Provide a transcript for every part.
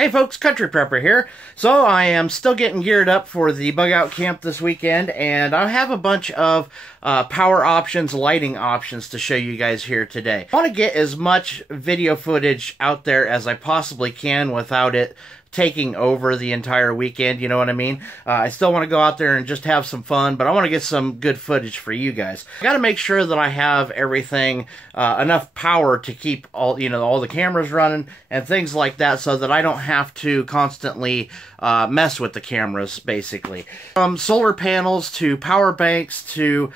Hey folks, Country Prepper here. So I am still getting geared up for the bug out camp this weekend, and I have a bunch of power options, lighting options to show you guys here today. I want to get as much video footage out there as I possibly can without it taking over the entire weekend, you know what I mean? I still want to go out there and just have some fun, but I want to get some good footage for you guys. I got to make sure that I have everything, enough power to keep all the cameras running and things like that, so that I don't have to constantly mess with the cameras, basically. Solar panels to power banks to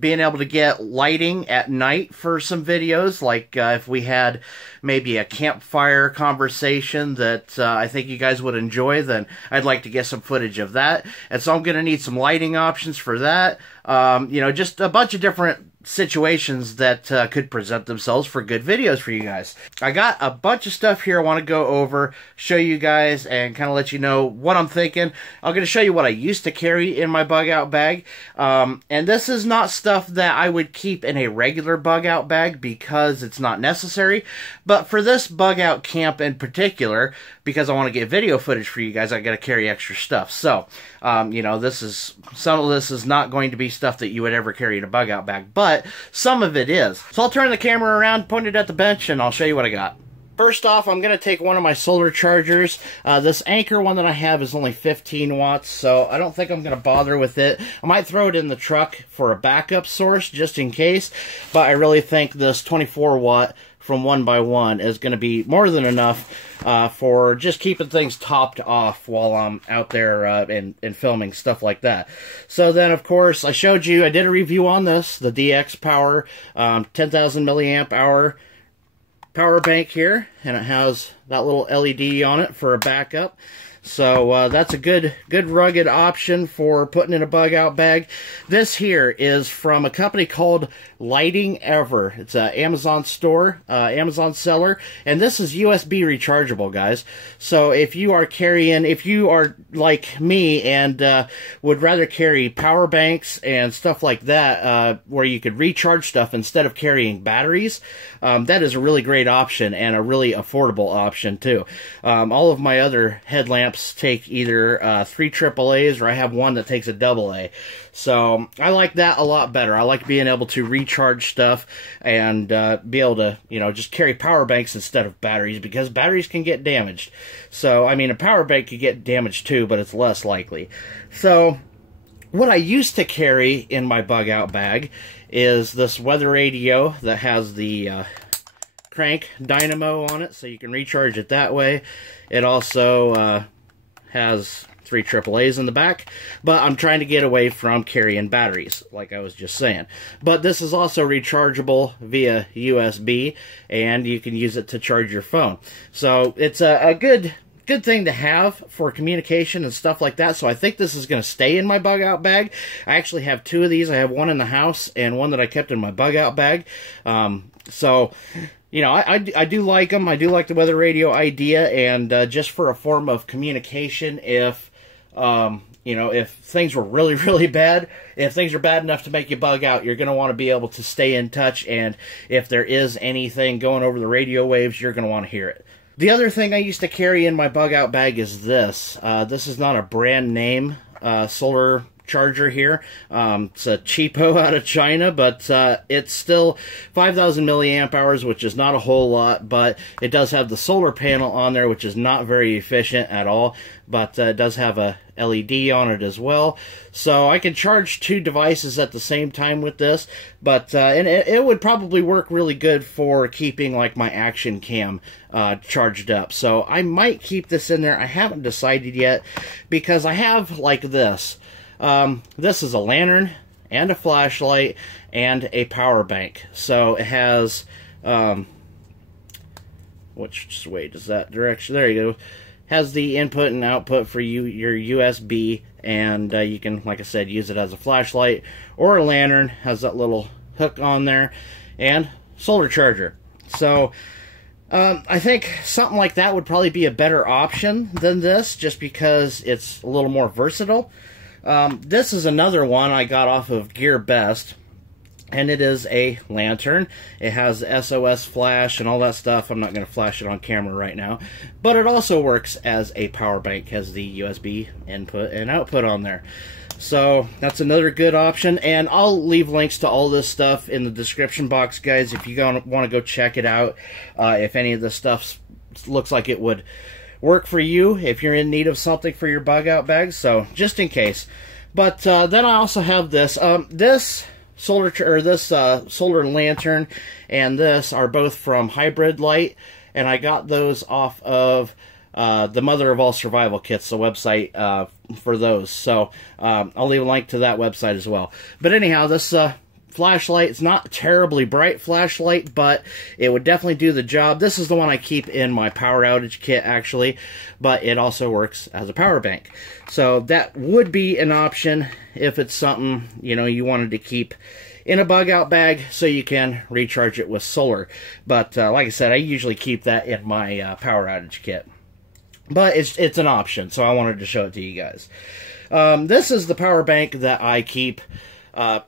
being able to get lighting at night for some videos, like if we had maybe a campfire conversation that I think you guys would enjoy, then I'd like to get some footage of that. And so I'm going to need some lighting options for that. Just a bunch of different situations that could present themselves for good videos for you guys. I got a bunch of stuff here I want to go over, show you guys, and kind of let you know what I'm thinking. I'm going to show you what I used to carry in my bug out bag. And this is not stuff that I would keep in a regular bug out bag because it's not necessary. But for this bug out camp in particular, because I want to get video footage for you guys, I got to carry extra stuff. So, some of this is not going to be stuff that you would ever carry in a bug out bag, but some of it is. So I'll turn the camera around, point it at the bench, and I'll show you what I got. First off, I'm going to take one of my solar chargers. This Anchor one that I have is only 15 watts, so I don't think I'm going to bother with it. I might throw it in the truck for a backup source just in case, but I really think this 24 watt from 1x1 is going to be more than enough for just keeping things topped off while I'm out there and filming stuff like that. So then, of course, I showed you, I did a review on this, the DX Power 10,000 milliamp hour power bank here, and it has that little LED on it for a backup. So that's a good rugged option for putting in a bug out bag. This here is from a company called Lighting Ever. It's an Amazon store, Amazon seller, and this is USB rechargeable, guys. So if you are like me and would rather carry power banks and stuff like that, where you could recharge stuff instead of carrying batteries, that is a really great option and a really affordable option too. All of my other headlamps take either 3 AAAs, or I have one that takes a AA. So I like that a lot better. I like being able to recharge stuff and be able to, just carry power banks instead of batteries, because batteries can get damaged. So, I mean, a power bank could get damaged too, but it's less likely. So what I used to carry in my bug out bag is this weather radio that has the crank dynamo on it, so you can recharge it that way. It also has 3 AAAs in the back, but I'm trying to get away from carrying batteries, like I was just saying. But this is also rechargeable via USB, and you can use it to charge your phone. So it's a good thing to have for communication and stuff like that. So I think this is going to stay in my bug out bag. I actually have 2 of these. I have one in the house and one that I kept in my bug out bag. I do like them. I do like the weather radio idea, and just for a form of communication, if things were really, really bad, if things are bad enough to make you bug out, you're going to want to be able to stay in touch, and if there is anything going over the radio waves, you're going to want to hear it. The other thing I used to carry in my bug out bag is this. This is not a brand name solar charger here. It's a cheapo out of China, but it's still 5,000 milliamp hours, which is not a whole lot, but it does have the solar panel on there, which is not very efficient at all, but it does have a LED on it as well. So I can charge 2 devices at the same time with this, but and it would probably work really good for keeping like my action cam charged up. So I might keep this in there. I haven't decided yet, because I have like this. This is a lantern and a flashlight and a power bank. So it has, which way does that direction? There you go. Has the input and output for your USB, and you can, like I said, use it as a flashlight or a lantern. Has that little hook on there, and solar charger. So I think something like that would probably be a better option than this, just because it's a little more versatile. This is another one I got off of Gear Best. And it is a lantern. It has the SOS flash and all that stuff. I'm not going to flash it on camera right now. But it also works as a power bank, has the USB input and output on there. So that's another good option. And I'll leave links to all this stuff in the description box, guys, if you want to go check it out. If any of this stuff looks like it would work for you, if you're in need of something for your bug out bags. So just in case. But then I also have this. This solar lantern and this are both from Hybrid Light, and I got those off of the Mother of All Survival Kits, the website for those. So I'll leave a link to that website as well. But anyhow, this flashlight, it's not a terribly bright flashlight, but it would definitely do the job. This is the one I keep in my power outage kit, actually, but it also works as a power bank. So that would be an option if it's something, you know, you wanted to keep in a bug out bag so you can recharge it with solar. But like I said, I usually keep that in my power outage kit. But it's an option, so I wanted to show it to you guys. This is the power bank that I keep.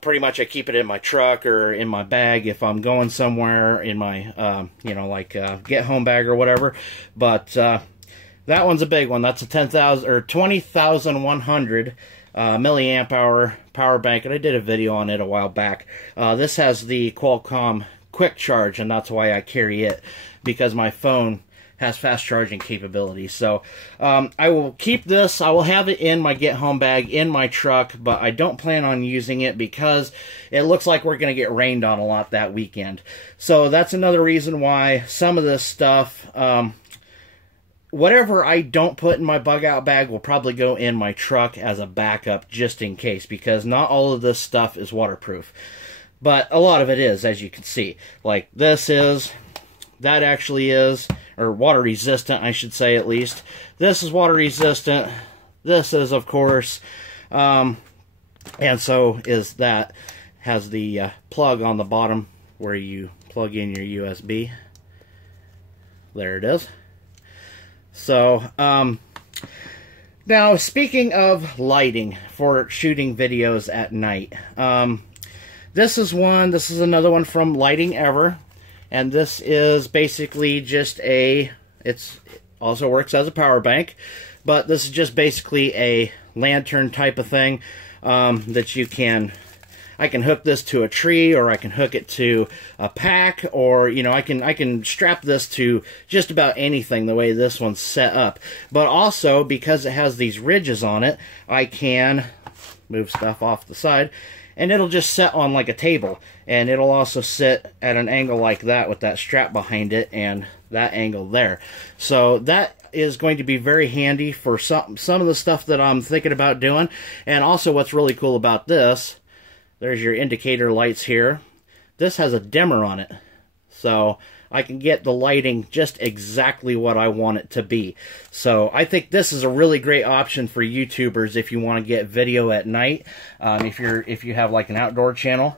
Pretty much I keep it in my truck or in my bag if I'm going somewhere in my, you know, like get home bag or whatever. But that one's a big one. That's a 10,000 or 20,100 milliamp hour power bank, and I did a video on it a while back. This has the Qualcomm quick charge, and that's why I carry it, because my phone has fast charging capabilities. So I will keep this. I will have it in my get home bag in my truck, but I don't plan on using it because it looks like we're going to get rained on a lot that weekend. So that's another reason why some of this stuff, whatever I don't put in my bug out bag will probably go in my truck as a backup just in case, because not all of this stuff is waterproof. But a lot of it is, as you can see. Like this is, that actually is, or water resistant, I should say, at least. This is water resistant. This is, of course, and so is that. Has the plug on the bottom where you plug in your USB. There it is. So, now speaking of lighting for shooting videos at night, this is another one from Lighting Ever. And this is basically just it also works as a power bank, but this is just basically a lantern type of thing that I can hook this to a tree, or I can hook it to a pack, or, you know, I can strap this to just about anything the way this one's set up. But also, because it has these ridges on it, I can move stuff off the side, and it'll just sit on like a table, and it'll also sit at an angle like that with that strap behind it and that angle there. So that is going to be very handy for some of the stuff that I'm thinking about doing. And also what's really cool about this, there's your indicator lights here. This has a dimmer on it, so I can get the lighting just exactly what I want it to be. So I think this is a really great option for YouTubers if you want to get video at night, if you have like an outdoor channel.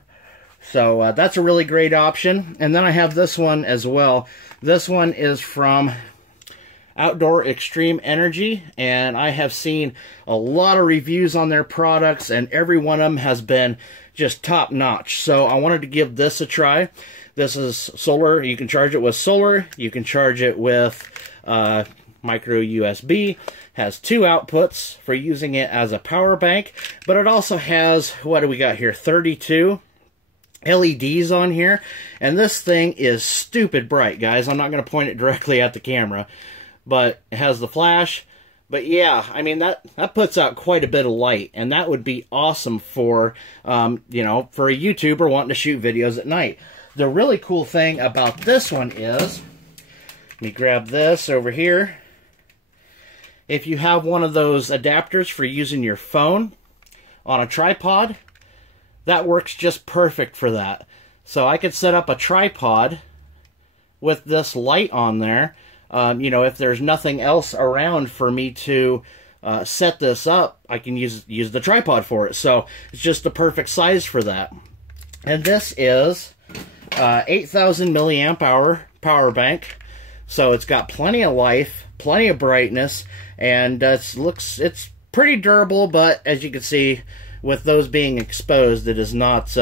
So that's a really great option. And then I have this one as well. This one is from Outdoor Extreme Energy, and I have seen a lot of reviews on their products, and every one of them has been just top notch. So I wanted to give this a try. This is solar. You can charge it with solar. You can charge it with micro USB. Has two outputs for using it as a power bank, but it also has, what do we got here, 32 LEDs on here, and this thing is stupid bright, guys. I'm not going to point it directly at the camera, but it has the flash. But yeah, I mean, that puts out quite a bit of light, and that would be awesome for, you know, for a YouTuber wanting to shoot videos at night. The really cool thing about this one is, let me grab this over here. If you have one of those adapters for using your phone on a tripod, that works just perfect for that. So I could set up a tripod with this light on there. You know, if there's nothing else around for me to set this up, I can use the tripod for it. So it's just the perfect size for that. And this is 8,000 milliamp hour power bank. So it's got plenty of life, plenty of brightness, and it's pretty durable. But as you can see, with those being exposed, it is not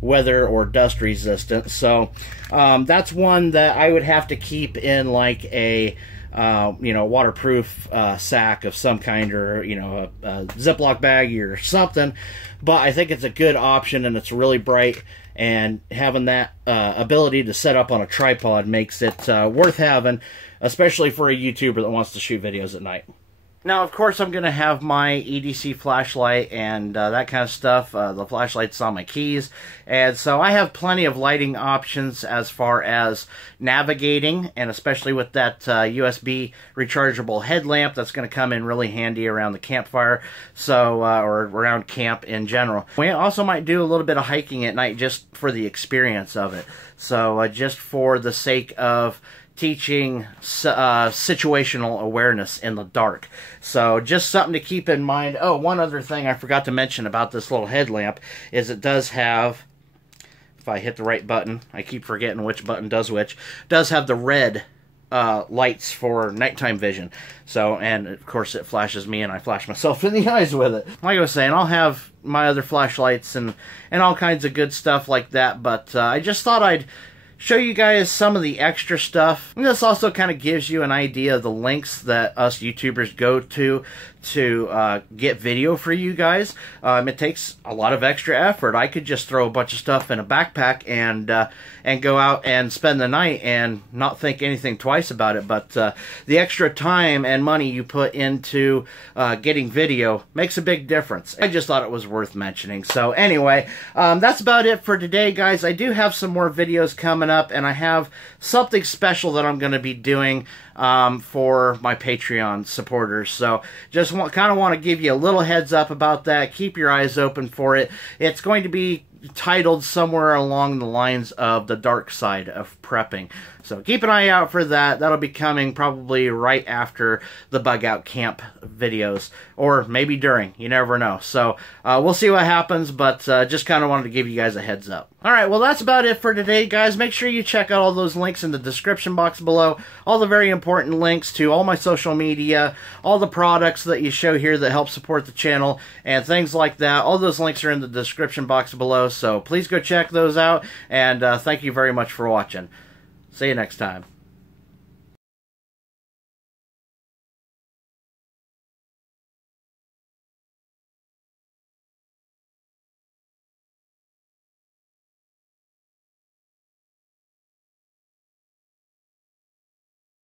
weather or dust resistant. So that's one that I would have to keep in like a waterproof sack of some kind, or a Ziploc bag or something. But I think it's a good option, and it's really bright, and having that ability to set up on a tripod makes it worth having, especially for a YouTuber that wants to shoot videos at night. Now, of course, I'm going to have my EDC flashlight and that kind of stuff. The flashlight's on my keys. And so I have plenty of lighting options as far as navigating, and especially with that USB rechargeable headlamp, that's going to come in really handy around the campfire, so or around camp in general. We also might do a little bit of hiking at night just for the experience of it. So just for the sake of teaching situational awareness in the dark. So just something to keep in mind. Oh, one other thing I forgot to mention about this little headlamp is it does have, if I hit the right button, I keep forgetting which button does which, does have the red lights for nighttime vision. So, and of course it flashes me and I flash myself in the eyes with it. Like I was saying, I'll have my other flashlights and all kinds of good stuff like that, but I just thought I'd show you guys some of the extra stuff. And this also kind of gives you an idea of the lengths that us YouTubers go to get video for you guys. It takes a lot of extra effort. I could just throw a bunch of stuff in a backpack and go out and spend the night and not think anything twice about it. But the extra time and money you put into getting video makes a big difference. I just thought it was worth mentioning. So anyway, that's about it for today, guys. I do have some more videos coming up, and I have something special that I'm going to be doing for my Patreon supporters. So just kind of want to give you a little heads up about that. Keep your eyes open for it. It's going to be titled somewhere along the lines of the dark side of prepping. So keep an eye out for that. That'll be coming probably right after the bug out camp videos, or maybe during. You never know. So we'll see what happens, but just kind of wanted to give you guys a heads up. Alright, well that's about it for today, guys. Make sure you check out all those links in the description box below. All the very important links to all my social media, all the products that you show here that help support the channel, and things like that. All those links are in the description box below, so please go check those out, and thank you very much for watching. See you next time.